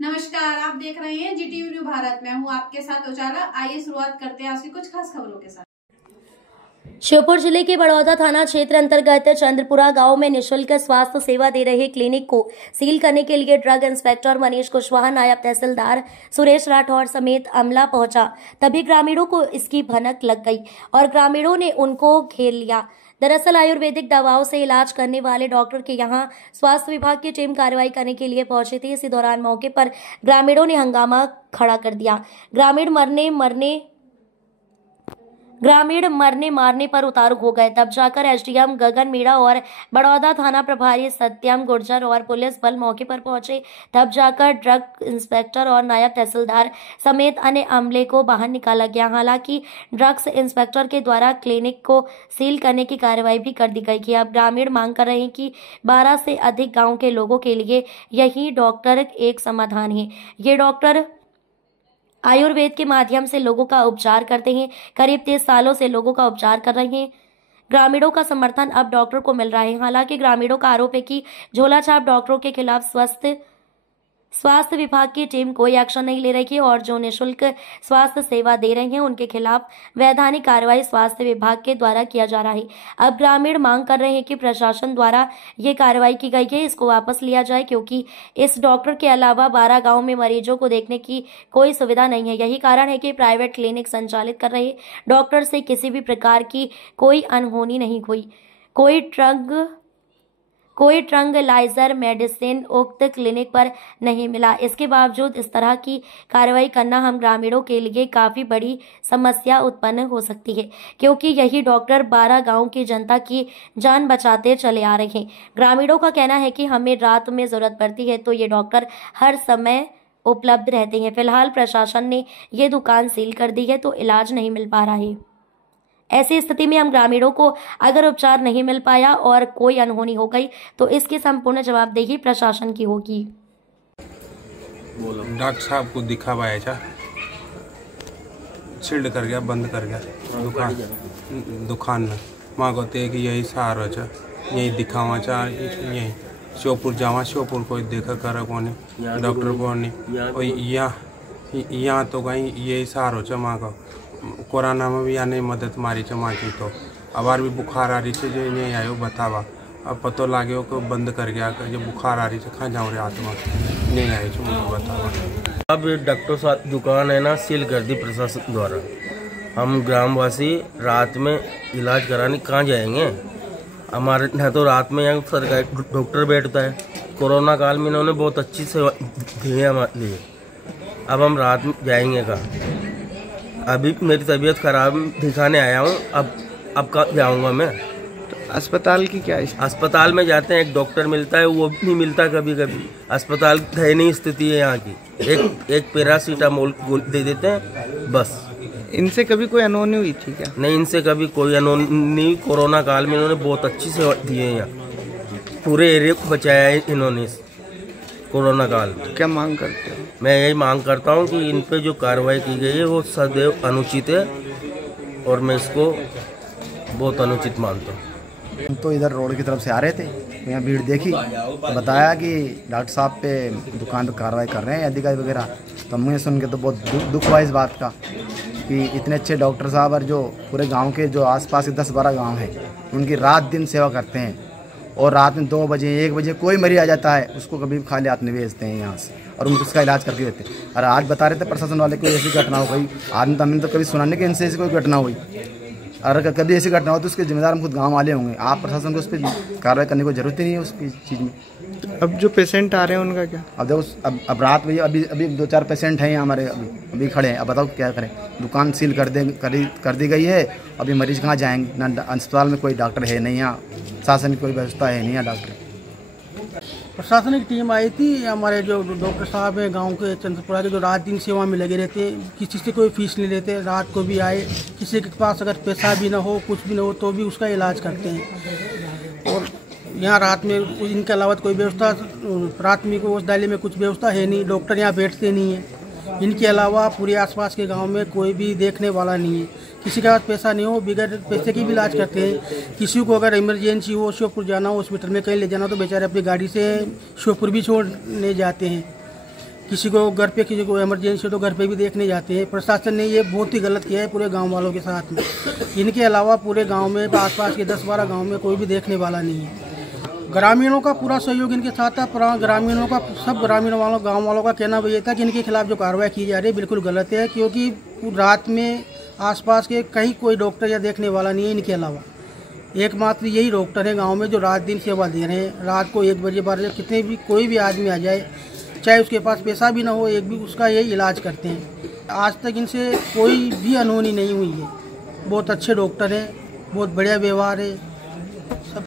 नमस्कार, आप देख रहे हैं जीटीवी न्यूज भारत। मैं हूं आपके साथ उजाला। आइए शुरुआत करते हैं आज की कुछ खास खबरों के साथ। श्योपुर जिले के बड़ौदा थाना क्षेत्र अंतर्गत चंद्रपुरा गांव में निःशुल्क स्वास्थ्य सेवा दे रहे क्लिनिक को सील करने के लिए ड्रग इंस्पेक्टर मनीष कुशवाहा, नायब तहसीलदार सुरेश राठौर समेत अमला पहुंचा। तभी ग्रामीणों को इसकी भनक लग गई और ग्रामीणों ने उनको घेर लिया। दरअसल आयुर्वेदिक दवाओं से इलाज करने वाले डॉक्टर के यहां स्वास्थ्य विभाग की टीम कार्रवाई करने के लिए पहुंची थी। इसी दौरान मौके पर ग्रामीणों ने हंगामा खड़ा कर दिया। ग्रामीण मरने मारने पर उतारू हो गए। तब जाकर एसडीएम गगन मीणा और बड़ौदा थाना प्रभारी सत्यम गुर्जर और पुलिस बल मौके पर पहुंचे। तब जाकर ड्रग इंस्पेक्टर और नायब तहसीलदार समेत अन्य अमले को बाहर निकाला गया। हालांकि ड्रग्स इंस्पेक्टर के द्वारा क्लिनिक को सील करने की कार्रवाई भी कर दी गई कि अब ग्रामीण मांग कर रहे हैं कि 12 से अधिक गाँव के लोगों के लिए यही डॉक्टर एक समाधान है। ये डॉक्टर आयुर्वेद के माध्यम से लोगों का उपचार करते हैं। करीब 30 सालों से लोगों का उपचार कर रहे हैं। ग्रामीणों का समर्थन अब डॉक्टर को मिल रहा है। हालांकि ग्रामीणों का आरोप है कि झोलाछाप डॉक्टरों के खिलाफ स्वास्थ्य विभाग की टीम कोई एक्शन नहीं ले रही है और जो निःशुल्क स्वास्थ्य सेवा दे रहे हैं उनके खिलाफ वैधानिक कार्रवाई स्वास्थ्य विभाग के द्वारा किया जा रहा है। अब ग्रामीण मांग कर रहे हैं कि प्रशासन द्वारा ये कार्रवाई की गई है इसको वापस लिया जाए, क्योंकि इस डॉक्टर के अलावा 12 गांव में मरीजों को देखने की कोई सुविधा नहीं है। यही कारण है कि प्राइवेट क्लिनिक संचालित कर रहे डॉक्टर से किसी भी प्रकार की कोई अनहोनी नहीं हुई। कोई ट्रंगलाइजर मेडिसिन उक्त क्लिनिक पर नहीं मिला। इसके बावजूद इस तरह की कार्रवाई करना हम ग्रामीणों के लिए काफी बड़ी समस्या उत्पन्न हो सकती है, क्योंकि यही डॉक्टर 12 गांव की जनता की जान बचाते चले आ रहे हैं। ग्रामीणों का कहना है कि हमें रात में जरूरत पड़ती है तो ये डॉक्टर हर समय उपलब्ध रहते हैं। फिलहाल प्रशासन ने ये दुकान सील कर दी है तो इलाज नहीं मिल पा रहा है। ऐसी स्थिति में हम ग्रामीणों को अगर उपचार नहीं मिल पाया और कोई अनहोनी हो गई तो इसकी संपूर्ण जवाबदेही प्रशासन की होगी। डॉक्टर साहब को दिखावाया था, सील्ड कर गया, बंद कर गया दुकान में। माँ कहते कि यही सहारा था, यही दिखावा चाह, यही श्योपुर जावा, श्योपुर कोई देखा कर कौन डॉक्टर कौन और यहाँ तो कहीं यही सहारा था। माँ का कोरोना में भी आने मदद मारी है माँ की, तो अबार भी बुखार आ रही है जो नहीं आयो बतावा। अब पतो लागे हो को बंद कर गया जो बुखार आ रही है, कहाँ जाऊँ रे आत्मा नहीं आए जो मुझे बतावा। अब डॉक्टर साहब दुकान है ना सील कर दी प्रशासन द्वारा। हम ग्रामवासी रात में इलाज कराने कहाँ जाएंगे? हमारे यहाँ तो रात में यहाँ सरकारी डॉक्टर बैठता है। कोरोना काल में इन्होंने बहुत अच्छी सेवा दी है हमारे लिए। अब हम रात में जाएंगे कहाँ? अभी मेरी तबीयत खराब दिखाने आया हूँ, अब कहाँ जाऊँगा मैं? तो अस्पताल की क्या है? अस्पताल में जाते हैं, एक डॉक्टर मिलता है, वो भी नहीं मिलता कभी कभी। अस्पताल दयनीय स्थिति है यहाँ की। एक पैरासीटामोल दे देते हैं बस। इनसे कभी कोई अनहोनी हुई थी क्या? नहीं, इनसे कभी कोई अनहोनी नहीं। कोरोना काल में इन्होंने बहुत अच्छी सेवा दी है। यहाँ पूरे एरिया को बचाया है इन्होंने कोरोना काल। क्या मांग करते हो? मैं यही मांग करता हूँ कि इन पे जो कार्रवाई की गई है वो सदैव अनुचित है और मैं इसको बहुत अनुचित मानता हूँ। हम तो इधर रोड की तरफ से आ रहे थे, यहाँ भीड़ देखी तो बताया कि डॉक्टर साहब पे दुकान पे कार्रवाई कर रहे हैं अधिकारी वगैरह। तो मुझे सुन के तो बहुत दुख हुआ इस बात का कि इतने अच्छे डॉक्टर साहब और जो पूरे गाँव के जो आसपास के 10-12 गाँव हैं उनकी रात दिन सेवा करते हैं, और रात में 2 बजे 1 बजे कोई मरीज आ जाता है उसको कभी खाली हाथ में भेजते हैं यहाँ से और उनको उसका इलाज करके देते हैं। और आज बता रहे थे प्रशासन वाले कोई ऐसी घटना हो गई, आज तो हमने तो कभी सुना नहीं कि इनसे ऐसी कोई घटना हुई। अगर कभी ऐसी घटना हो तो उसके जिम्मेदार हम खुद गाँव वाले होंगे। आप प्रशासन को उस पर कार्रवाई करने की जरूरत ही नहीं है उसकी चीज़ में। अब जो पेशेंट आ रहे हैं उनका क्या? अब देखो अब रात में अभी 2-4 पेशेंट हैं हमारे अभी खड़े हैं। अब बताओ क्या करें? दुकान सील कर दी गई है। अभी मरीज कहाँ जाएंगे? ना अस्पताल में कोई डॉक्टर है नहीं, यहाँ शासन की कोई व्यवस्था है नहीं यहाँ डॉक्टर। प्रशासनिक टीम आई थी, हमारे जो डॉक्टर साहब हैं गांव के चंद्रपुरा के, जो रात दिन सेवा में लगे रहते, किसी से कोई फीस नहीं लेते। रात को भी आए, किसी के पास अगर पैसा भी ना हो कुछ भी ना हो तो भी उसका इलाज करते हैं। और यहाँ रात में इनके अलावा कोई व्यवस्था प्राथमिक औषधालय में कुछ व्यवस्था है नहीं। डॉक्टर यहाँ बैठते नहीं हैं। इनके अलावा पूरे आसपास के गांव में कोई भी देखने वाला नहीं है। किसी के पास पैसा नहीं हो, बिगड़ पैसे की भी इलाज करते हैं। किसी को अगर इमरजेंसी हो, श्योपुर जाना हो, हॉस्पिटल में कहीं ले जाना हो तो बेचारे अपनी गाड़ी से श्योपुर भी छोड़ने जाते हैं। किसी को घर पे किसी को इमरजेंसी हो तो घर पे भी देखने जाते हैं। प्रशासन ने ये बहुत ही गलत किया है पूरे गांव वालों के साथ में। इनके अलावा पूरे गांव में आसपास के 10-12 गांव में कोई भी देखने वाला नहीं है। ग्रामीणों का पूरा सहयोग इनके साथ था। ग्रामीणों का सब ग्रामीण वालों गाँव वालों का कहना ये था कि इनके खिलाफ जो कार्रवाई की जा रही है बिल्कुल गलत है, क्योंकि रात में आसपास के कहीं कोई डॉक्टर या देखने वाला नहीं है। इनके अलावा एकमात्र यही डॉक्टर है गांव में जो रात दिन सेवा दे रहे हैं। रात को 1 बजे 12 बजे कितने भी कोई भी आदमी आ जाए, चाहे उसके पास पैसा भी ना हो, एक भी उसका यही इलाज करते हैं। आज तक इनसे कोई भी अनहोनी नहीं हुई है। बहुत अच्छे डॉक्टर हैं, बहुत बढ़िया व्यवहार है।